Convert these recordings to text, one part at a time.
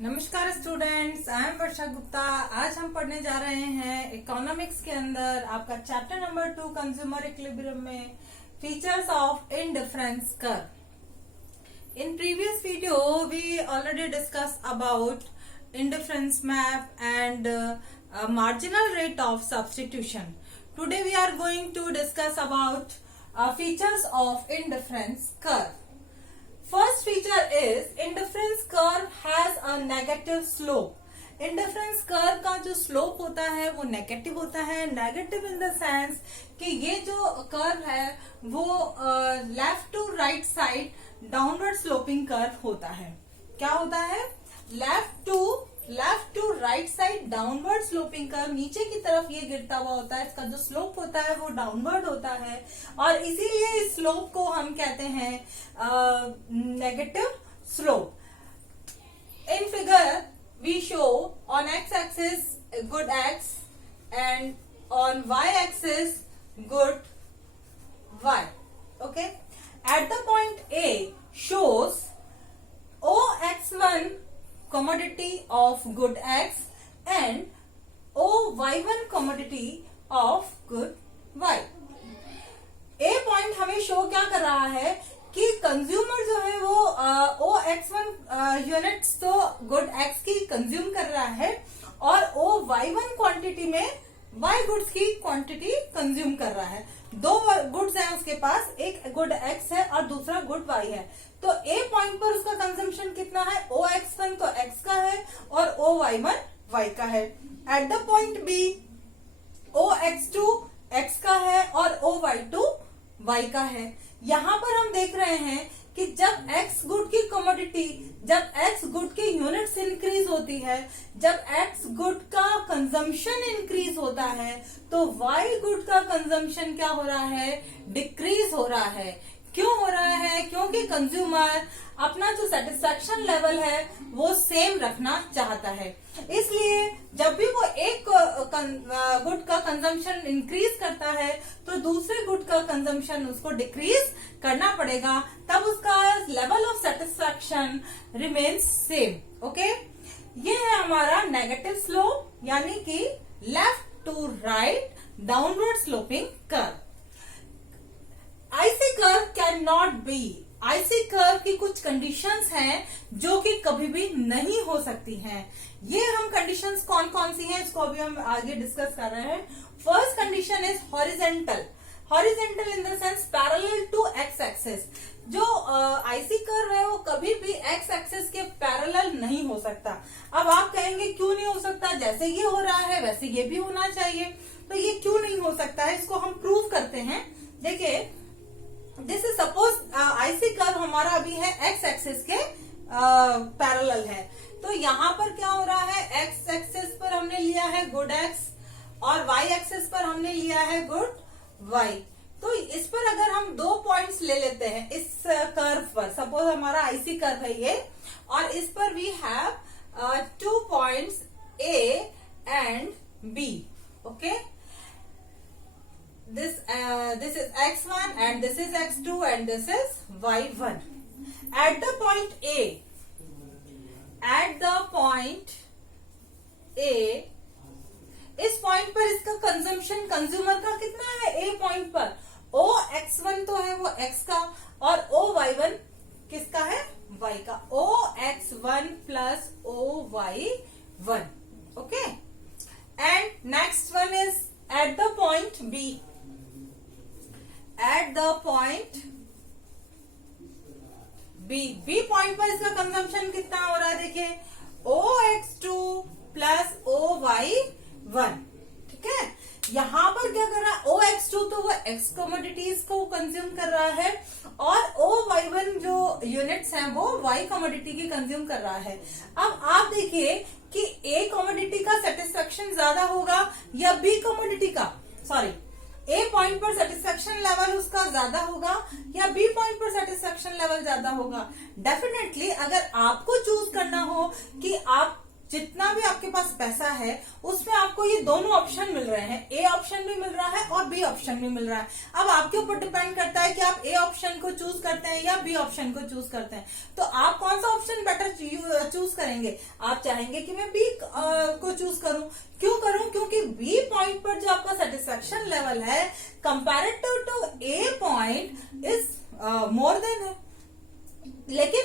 नमस्कार students, I am वर्षा गुप्ता। आज हम पढ़ने जा रहे हैं इकोनॉमिक्स के अंदर आपका चैप्टर नंबर 2 कंज्यूमर इक्विलिब्रियम में features of indifference curve. In previous video we already discuss about indifference map and marginal rate of substitution. Today we are going to discuss about features of indifference curve. First feature is indifference curve has a negative slope. Indifference curve का जो slope होता है वो negative होता है। Negative in the sense कि ये जो कर्व है वो left to right side downward sloping curve होता है। क्या होता है? Left to right side downward sloping curve, नीचे की तरफ ये गिरता हुआ होता है। इसका जो स्लोप होता है वो डाउनवर्ड होता है और इसीलिए इस स्लोप को हम कहते हैं negative slope. In figure we show on X axis good X and on Y axis good Y. Okay, at the point A shows OX1 commodity of good X and OY1 commodity of good Y। A point हमें show क्या कर रहा है कि consumer जो है वो OX1 units तो गुड X की कंज्यूम कर रहा है और OY1 क्वांटिटी में Y गुड्स की क्वांटिटी कंज्यूम कर रहा है। दो गुड्स हैं उसके पास, एक गुड X है और दूसरा गुड Y है। तो ए पॉइंट पर उसका कंजम्पशन कितना है? OX1 तो X का है और OY1 Y का है। At the point B OX2 X का है और OY2 Y का है। यहां पर हम देख रहे हैं कि जब X गुड की कमोडिटी, जब X गुड की यूनिट्स इंक्रीज होती है, जब X गुड का कंजम्पशन इंक्रीज होता है तो Y गुड का कंजम्पशन क्या हो रहा है? डिक्रीज हो रहा है। क्यों हो रहा है? क्योंकि कंज्यूमर अपना जो सेटिस्फेक्शन लेवल है वो सेम रखना चाहता है। इसलिए जब भी वो एक गुड का कंजम्पशन इंक्रीज करता है तो दूसरे गुड का कंजम्पशन उसको डिक्रीज करना पड़ेगा, तब उसका level of satisfaction remains same. Okay, ये है हमारा नेगेटिव स्लोप, यानी कि left to right downward sloping curve. IC curve can not be, IC curve की कुछ कंडीशंस हैं जो कि कभी भी नहीं हो सकती हैं। ये हम कंडीशंस कौन कौन सी हैं इसको अभी हम आगे डिस्कस कर रहे हैं। First condition is horizontal. Horizontal in the sense parallel to X axis. जो आईसी कर्व है वो कभी भी एक्स एक्सिस के पैरेलल नहीं हो सकता। अब आप कहेंगे क्यों नहीं हो सकता? जैसे ये हो रहा है वैसे ये भी होना चाहिए। तो ये क्यों नहीं हो सकता है इसको हम प्रूव करते हैं। देखिए, this is suppose IC curve हमारा अभी है एक्स एक्सिस के पैरेलल है। तो यहाँ पर क्या हो रहा है? एक्स एक्सिस पर हमने लिया है गुड एक्स और वाई एक्सिस पर हमने लिया है गुड वाई। तो इस पर अगर हम दो पॉइंट्स ले लेते हैं इस कर्व पर, सपोज हमारा आईसी कर्व है ये, और इस पर we have 2 points A and B. Okay, this is x1 and this is x2 and this is y1 at the point A इस पॉइंट पर इसका कंजम्पशन कंज्यूमर का कितना है? ए पॉइंट पर OX1 तो है वो x का और OY1 किसका है? y का। OX1 plus OY1। Okay, and next one is at the point B। At the point B point पर इसका कंजम्पशन कितना हो रहा है? देखिए, OX2 प्लस OY1। ठीक है, यहां पर क्या कर रहा है? OX2 तो वो X कमोडिटीज को कंज्यूम कर रहा है और OY1 जो यूनिट्स हैं वो Y कमोडिटी की कंज्यूम कर रहा है। अब आप देखिए कि A कमोडिटी का सेटिस्फेक्शन ज्यादा होगा या B कमोडिटी का, सॉरी, ए पॉइंट पर सेटिस्फेक्शन लेवल उसका ज्यादा होगा या बी पॉइंट पर सेटिस्फेक्शन लेवल ज्यादा होगा? डेफिनेटली अगर आपको चूज करना हो कि आप जितना भी आपके पास पैसा है उसमें आपको ये दोनों ऑप्शन मिल रहे हैं, ए ऑप्शन भी मिल रहा है और बी ऑप्शन भी मिल रहा है। अब आपके ऊपर डिपेंड करता है कि आप ए ऑप्शन को चूज करते हैं या बी ऑप्शन को चूज करते हैं। तो आप कौन सा ऑप्शन बेटर चूज करेंगे? आप चाहेंगे कि मैं बी को चूज करूं। क्यों करूं? क्योंकि बी पॉइंट पर जो आपका सेटिस्फेक्शन लेवल है comparative to A point is more than है। लेकिन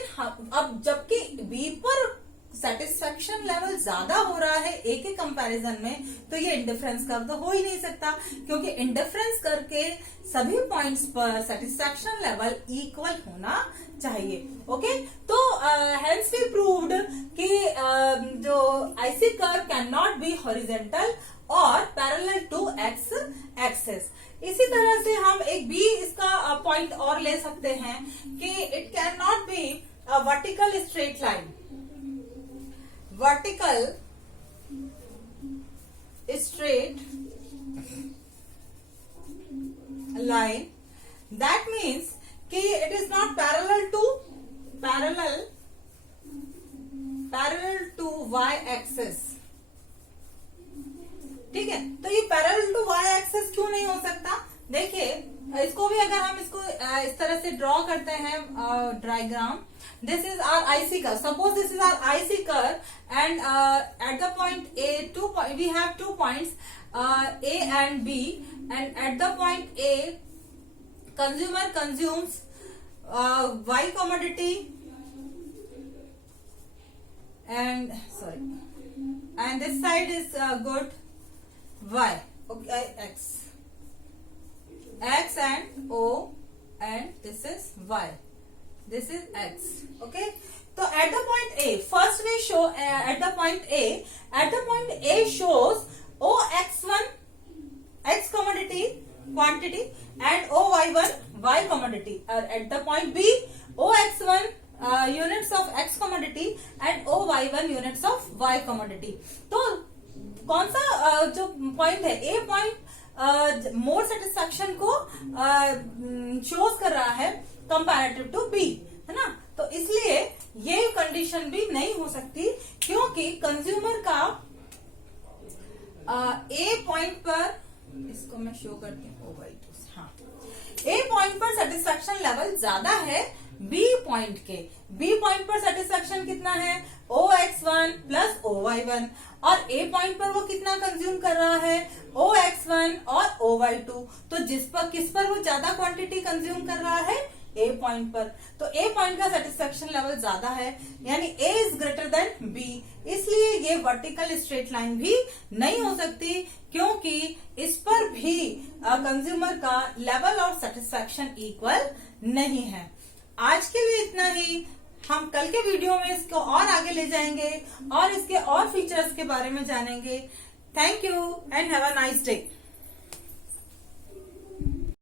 अब जबकि बी पर सेटिस्फेक्शन लेवल ज्यादा हो रहा है ए के कंपैरिजन में, तो ये इंडिफरेंस कर्व तो हो ही नहीं सकता, क्योंकि इंडिफरेंस करके सभी पॉइंट्स पर सेटिस्फेक्शन लेवल इक्वल होना चाहिए। ओके, तो हेंस वी प्रूव्ड कि जो IC curve can not B horizontal और पैरेलल टू एक्स एक्सिस। इसी तरह से हम एक बी इसका पॉइंट और ले सकते हैं कि it can not be a vertical straight line, vertical straight line, that means कि it is not parallel to y axis। ठीक है, तो ये पैरेलल टू y एक्सिस क्यों नहीं हो सकता? देखिए, इसको भी अगर हम इसको इस तरह से ड्रॉ करते हैं diagram, this is our IC curve. Suppose this is our IC curve and at the point A, we have 2 points A and B, and at the point A consumer consumes Y commodity and this side is good Y, okay, X and O, and this is Y. This is X. Okay, so at the point A, first we show at the point A shows OX1 X quantity and OY1 Y commodity. At the point B, OX1 units of X commodity and OY1 units of Y commodity. तो कौन सा जो point है, ए point more satisfaction को shows कर रहा है comparative to be, है ना। तो इसलिए ये कंडीशन भी नहीं हो सकती, क्योंकि कंज्यूमर का ए पॉइंट पर, इसको मैं शो करती हूँ, हाँ, ए पॉइंट पर सेटिस्फेक्शन लेवल ज्यादा है बी पॉइंट के। बी पॉइंट पर सेटिस्फेक्शन कितना है? OX1 प्लस OY1, और ए पॉइंट पर वो कितना कंज्यूम कर रहा है? OX1 और OY2। तो किस पर वो ज्यादा क्वांटिटी कंज्यूम कर रहा है? ए पॉइंट पर। तो ए पॉइंट का सेटिस्फेक्शन लेवल ज्यादा है, यानी ए इज ग्रेटर देन बी, इसलिए ये वर्टिकल स्ट्रेट लाइन भी नहीं हो सकती, क्योंकि इस पर भी कंज्यूमर का लेवल ऑफ सेटिस्फेक्शन इक्वल नहीं है। आज के लिए इतना ही। हम कल के वीडियो में इसको और आगे ले जाएंगे और इसके और फीचर्स के बारे में जानेंगे। Thank you and have a nice day.